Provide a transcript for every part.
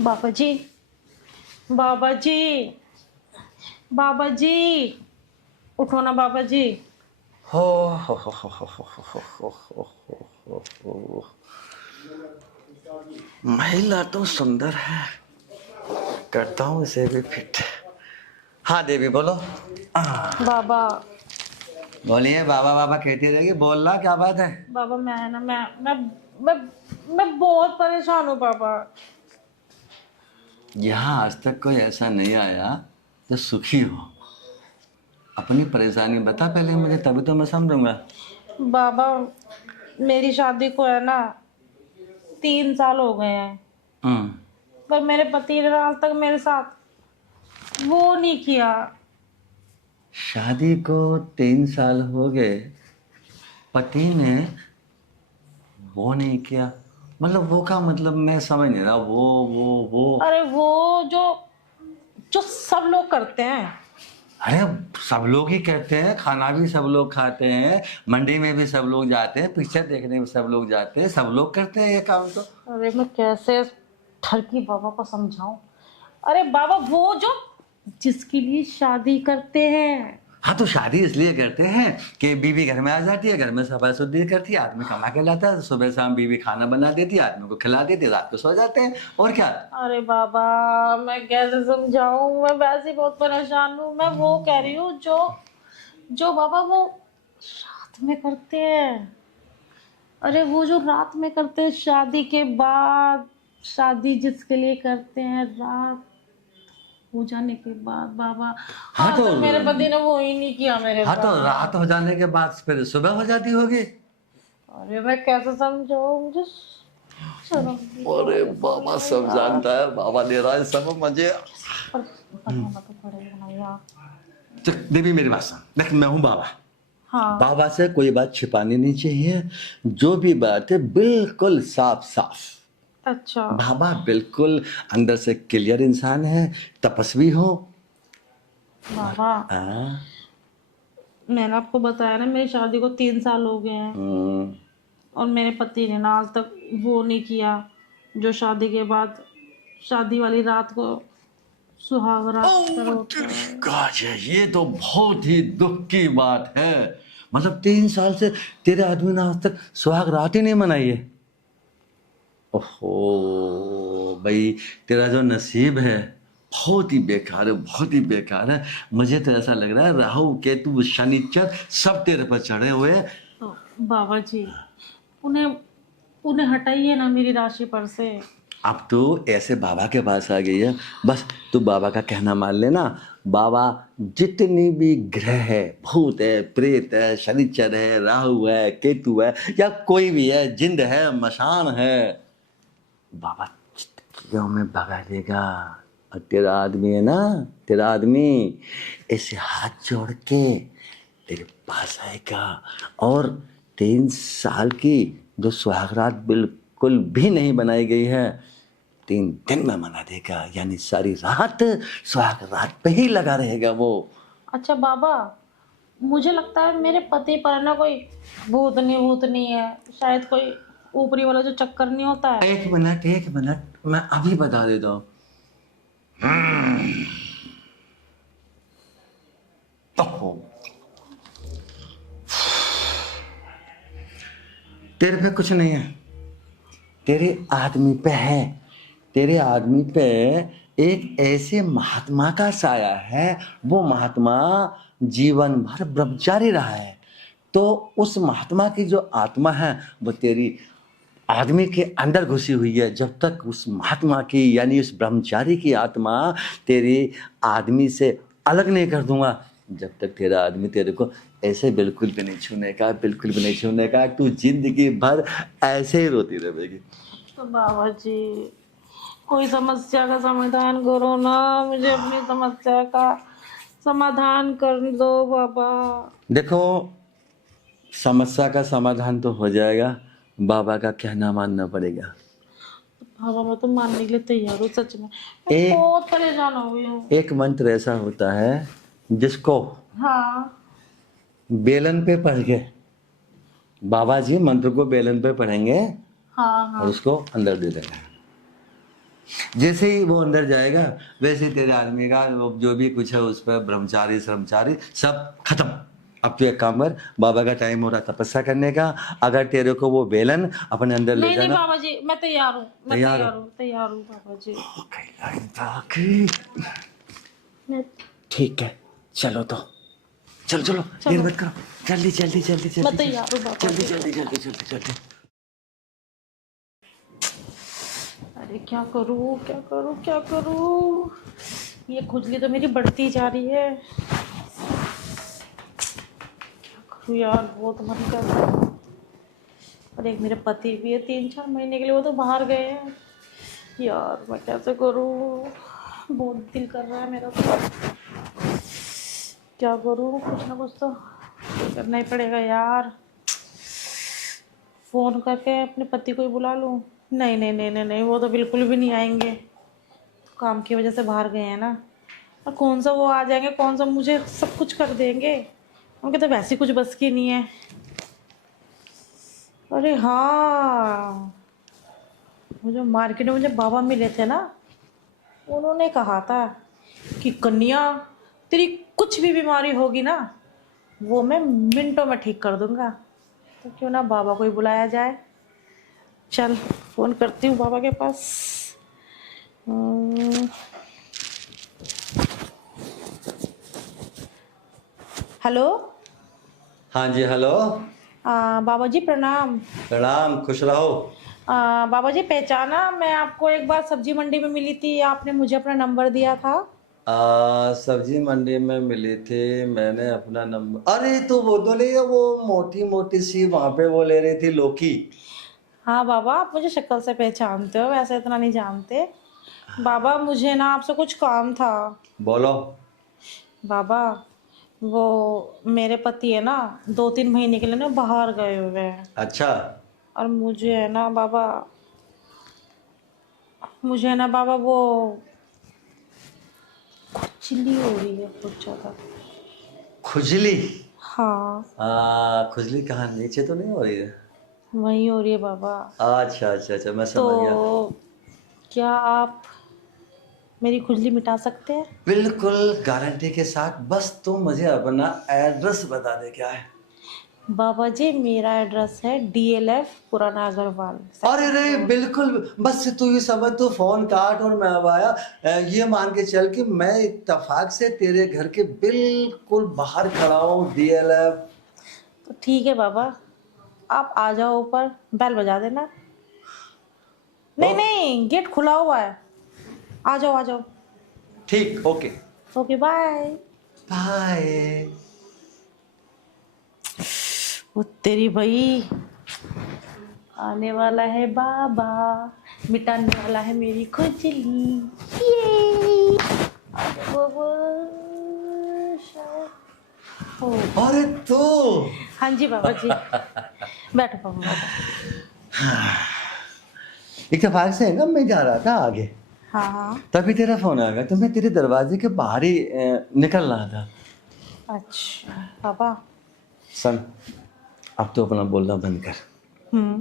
बाबा जी, बाबा जी, बाबा जी, उठो ना बाबा जी। हो हो हो हो हो हो हो हो हो हो हो। महिला तो सुंदर है, करता हूँ इसे भी फिट। हाँ देवी बोलो। बाबा, बोलिए, बाबा बाबा कहती रहेगी, बोलना क्या बात है। बाबा मैं ना मैं मैं बहुत परेशान हूँ बाबा। यहाँ आज तक कोई ऐसा नहीं आया जो सुखी हो। अपनी परेशानी बता पहले मुझे, तभी तो मैं समझूंगा। बाबा मेरी शादी को है ना 3 साल हो गए हैं, हम्म। पर मेरे पति ने आज तक मेरे साथ वो नहीं किया। शादी को 3 साल हो गए, पति ने वो नहीं किया? मतलब वो का मतलब मैं समझ नहीं रहा। वो अरे वो जो जो सब लोग करते हैं। अरे सब लोग ही कहते हैं, खाना भी सब लोग खाते हैं, मंडी में भी सब लोग जाते हैं, पिक्चर देखने में सब लोग जाते हैं, सब लोग करते हैं ये काम तो। अरे मैं कैसे ठरकी बाबा को समझाऊं। अरे बाबा वो जो जिसके लिए शादी करते हैं। हाँ तो शादी इसलिए करते हैं कि बीवी घर में आ जाती है, घर में सफाई सुथरी करती है, आदमी कमा के लाता है, सुबह शाम बीवी खाना बना देती है, आदमी को खिला देती है, रात को सो जाते हैं, और क्या। अरे बाबा मैं कैसे समझाऊं, मैं वैसे ही बहुत परेशान हूँ। मैं वो कह रही हूँ जो जो बाबा वो रात में करते हैं। अरे वो जो रात में करते हैं शादी के बाद, शादी जिसके लिए करते हैं रात हो जाने के बाद बाबा। हाँ आज तो तक मेरे पति ने वो ही नहीं किया मेरे हाँ तो साथ। रात हो जाने के बाद फिर सुबह हो जाती होगी। अरे मैं कैसे समझाऊं, मुझे शर्म भी तो अरे आने बाबा वाला है सब यार। जानता है, बाबा दे रहा है सब मजे। पर बताना तो पड़ेगा ना यार। चल देवी मेरी बात सुन, देख मैं हूँ बाबा। हाँ। बाबा से कोई बात छिपानी नहीं चाहिए, जो भी बात है बिल्कुल साफ साफ। अच्छा बाबा बिल्कुल अंदर से क्लियर इंसान है, तपस्वी हो। बाबा, हाँ। मैंने आपको बताया ना मेरी शादी को 3 साल हो गए हैं, हम्म। और मेरे पति ने ना आज तक वो नहीं किया जो शादी के बाद शादी वाली रात को सुहाग रात पर होता है। गॉड, ये तो बहुत ही दुख की बात है। मतलब 3 साल से तेरे आदमी ने आज तक सुहाग रात ही नहीं मनाई है। ओहो भाई, तेरा जो नसीब है बहुत ही बेकार है, बहुत ही बेकार है। मुझे तो ऐसा लग रहा है राहु केतु शनिचर सब तेरे पर चढ़े हुए हैं। तो बाबा जी उन्हें उन्हें हटाइए ना मेरी राशि पर से। अब तो ऐसे बाबा के पास आ गई है, बस तू बाबा का कहना मान लेना। बाबा जितनी भी ग्रह है, भूत है, प्रेत है, शनिचर है, राहु है, केतु है, या कोई भी है, जिंद है, मशान है, बाबा चुटकियों में भगा देगा। और तेरा आदमी है ना, तेरा आदमी ऐसे हाथ जोड़ के तेरे पास आएगा, और 3 साल की जो सुहागरात बिल्कुल भी नहीं बनाई गई है, 3 दिन में मना देगा। यानी सारी रात सुहागरात पे ही लगा रहेगा वो। अच्छा बाबा, मुझे लगता है मेरे पति पर ना कोई भूतनी है, शायद कोई ऊपरी वाला जो चक्कर नहीं होता है। एक मिनट एक मिनट, मैं अभी बता देता हूँ। ओहो, तेरे पे कुछ नहीं है, तेरे आदमी पे है। तेरे आदमी पे एक ऐसे महात्मा का साया है, वो महात्मा जीवन भर ब्रह्मचारी रहा है। तो उस महात्मा की जो आत्मा है वो तेरी आदमी के अंदर घुसी हुई है। जब तक उस महात्मा की यानी उस ब्रह्मचारी की आत्मा तेरी आदमी से अलग नहीं कर दूंगा, जब तक तेरा आदमी तेरे को ऐसे बिल्कुल भी नहीं छूने का, बिल्कुल भी नहीं छूने का, तू जिंदगी भर ऐसे ही रोती रहेगी। तो बाबा जी कोई समस्या का समाधान करो ना, मुझे अपनी समस्या का समाधान कर दो बाबा। देखो, समस्या का समाधान तो हो जाएगा, बाबा का कहना मानना पड़ेगा। बाबा मैं तो मानने के लिए तैयार हूँ, सच में मैं एक बहुत परेशान हो गई हूँ। एक मंत्र ऐसा होता है जिसको हाँ बेलन पे पढ़ के, बाबा जी मंत्र को बेलन पे पढ़ेंगे हाँ और हाँ। उसको अंदर दे देंगे। जैसे ही वो अंदर जाएगा वैसे ही तेरे आदमी का वो जो भी कुछ है उस पर ब्रह्मचारी श्रमचारी सब खत्म। अब तू एक काम कर, बाबा का टाइम हो रहा तपस्या करने का, अगर तेरे को वो बेलन अपने अंदर ले नहीं नहीं जाना। बाबा जी, मैं तैयार हूँ, मैं तैयार हो? तैयार हूँ बाबा जी। मैं ठीक है, चलो तो चलो चलो, देर मत करो, जल्दी जल्दी जल्दी जल्दी मैं तैयार हूँ बाबा जल्दी जी। जल्दी जल्दी जल्दी जल्दी। अरे क्या करूँ क्या करूँ क्या करूँ, ये खुजली तो मेरी बढ़ती जा रही है। क्या करूँ यार, बहुत मन कर रहा है। और एक मेरे पति भी है, 3-4 महीने के लिए वो तो बाहर गए हैं। यार मैं कैसे करूँ, बहुत दिल कर रहा है मेरा तो। क्या करूँ, कुछ ना कुछ तो करना ही पड़ेगा यार। फ़ोन करके अपने पति को ही बुला लूँ? नहीं नहीं नहीं नहीं नहीं, वो तो बिल्कुल भी नहीं आएंगे, काम की वजह से बाहर गए हैं ना। और कौन सा वो आ जाएंगे, कौन सा मुझे सब कुछ कर देंगे, उनके तो वैसे कुछ बस की नहीं है। अरे हाँ, वो जो मार्केट में मुझे बाबा मिले थे ना, उन्होंने कहा था कि कन्या तेरी कुछ भी बीमारी होगी ना, वो मैं मिनटों में ठीक कर दूंगा। तो क्यों ना बाबा को ही बुलाया जाए। चल फ़ोन करती हूँ बाबा के पास। हेलो। हाँ जी, हेलो। बाबा जी प्रणाम। प्रणाम, खुश रहो। बाबा जी पहचाना, मैं आपको एक बार सब्जी मंडी में मिली थी, आपने मुझे अपना नंबर दिया था। सब्जी मंडी में मिली थी, मैंने अपना नंबर, अरे तो वो तो ले, वो मोटी मोटी सी वहां पे वो ले रही थी लौकी। हाँ बाबा, आप मुझे शक्ल से पहचानते हो, वैसे इतना नहीं जानते। बाबा मुझे ना आपसे कुछ काम था। बोलो। बाबा वो मेरे पति है ना, 2-3 महीने के लिए ना बाहर गए हुए हैं। अच्छा। और मुझे है ना बाबा, मुझे है ना बाबा वो खुजली हो रही है बहुत ज़्यादा। खुजली? हाँ खुजली कहाँ, नीचे तो नहीं हो रही है? वही हो रही है बाबा। अच्छा अच्छा अच्छा, मैं समझ गया। तो क्या आप मेरी खुजली मिटा सकते हैं? बिल्कुल गारंटी के साथ, बस तुम मुझे अपना एड्रेस बता दे क्या है। बाबा जी मेरा एड्रेस है DLF पुराना अग्रवाल। अरे रे बिल्कुल, बस तू ये समझ, तू फोन काट और मैं अब आया। ये मान के चल कि मैं इत्तेफाक से तेरे घर के बिल्कुल बाहर खड़ा हूँ, DLF। तो ठीक है बाबा, आप आ जाओ ऊपर, बेल बजा देना। नहीं ओके। नहीं, गेट खुला हुआ है, आ जाओ आ जाओ। ठीक, ओके। Okay bye. बाय। वो तेरी भाई, आने वाला है बाबा, मिटाने वाला है मेरी खुजली। ये बाबा शायद हो। अरे तू, हाँ जी बाबा जी, बैठो बाबा बैठो। इत्तेफाक से है ना, मैं जा रहा था आगे, हाँ हाँ। तभी तेरा फोन आ गया, तो मैं तेरे दरवाजे के बाहर ही निकल रहा था। अच्छा बाबा। सन, अब तो अपना बोलना बंद कर। हम्म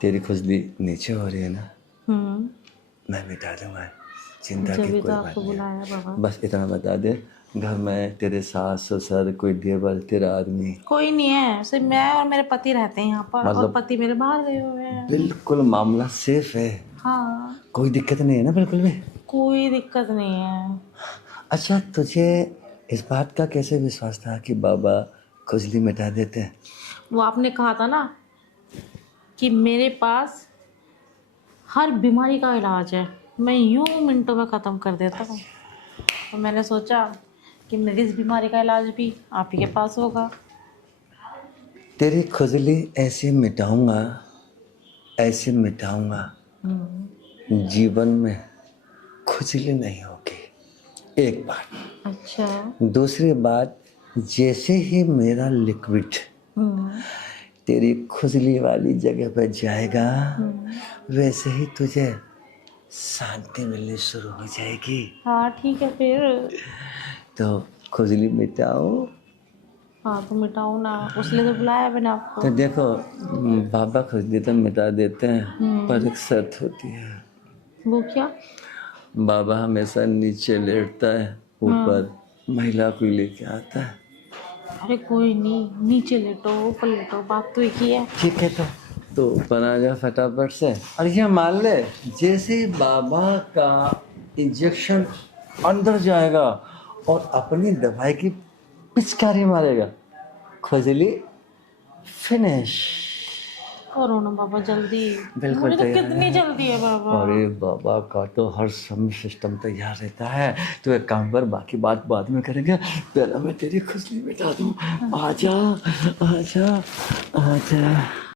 तेरी खुजली नीचे हो रही है ना, हम्म, मैं मिटा दूंगा, चिंता की जब कोई तो बात आपको नहीं है। बुलाया बाबा। बस इतना बता दे, घर में तेरे सास ससुर, कोई देवर, तेरा आदमी? कोई नहीं है, सिर्फ मैं और मेरे पति रहते हैं यहाँ पर, और मतलब पति मेरे बाहर गए हुए हैं। बिल्कुल मामला सेफ है, हाँ, कोई दिक्कत नहीं है ना बिल्कुल भी? कोई दिक्कत नहीं है। अच्छा, तुझे इस बात का कैसे विश्वास था कि बाबा खुजली मिटा देते हैं? वो आपने कहा था ना कि मेरे पास हर बीमारी का इलाज है, मैं यूं मिनटों में ख़त्म कर देता हूँ। तो मैंने सोचा कि मेरी इस बीमारी का इलाज भी आप ही के पास होगा। तेरी खुजली ऐसे मिटाऊंगा, ऐसे मिटाऊंगा, जीवन में खुजली नहीं होगी, एक बात। अच्छा। दूसरी बात, जैसे ही मेरा लिक्विड हम्म तेरी खुजली वाली जगह पर जाएगा, वैसे ही तुझे शांति मिलनी शुरू हो जाएगी। हाँ ठीक है फिर। तो खुजली मिटाओ। हाँ तो मिटाओ ना, उसलिए तो बुलाया मैंने आपको। तो देखो, बाबा खुजली तो मिटा देते हैं, पर एक शर्त होती है। वो क्या? बाबा हमेशा नीचे लेटता है, ऊपर महिला को लेके आता है। अरे कोई नहीं, नीचे लेटो ऊपर लेटो, बात तो एक ही है। ठीक है तो ऊपर आ जा फटाफट से। और ये मान ले, जैसे ही बाबा का इंजेक्शन अंदर जाएगा और अपनी दवाई की पिचकारी मारेगा, खुजली फिनिश। करो ना बाबा जल्दी। बिल्कुल मुझे तो तैयार कितनी है। जल्दी है बाबा। अरे बाबा का तो हर समय सिस्टम तैयार रहता है। तो एक काम कर, बाकी बात बाद में करेंगे, पहले मैं तेरी खुजली मिटा दूं। आजा आजा आजा।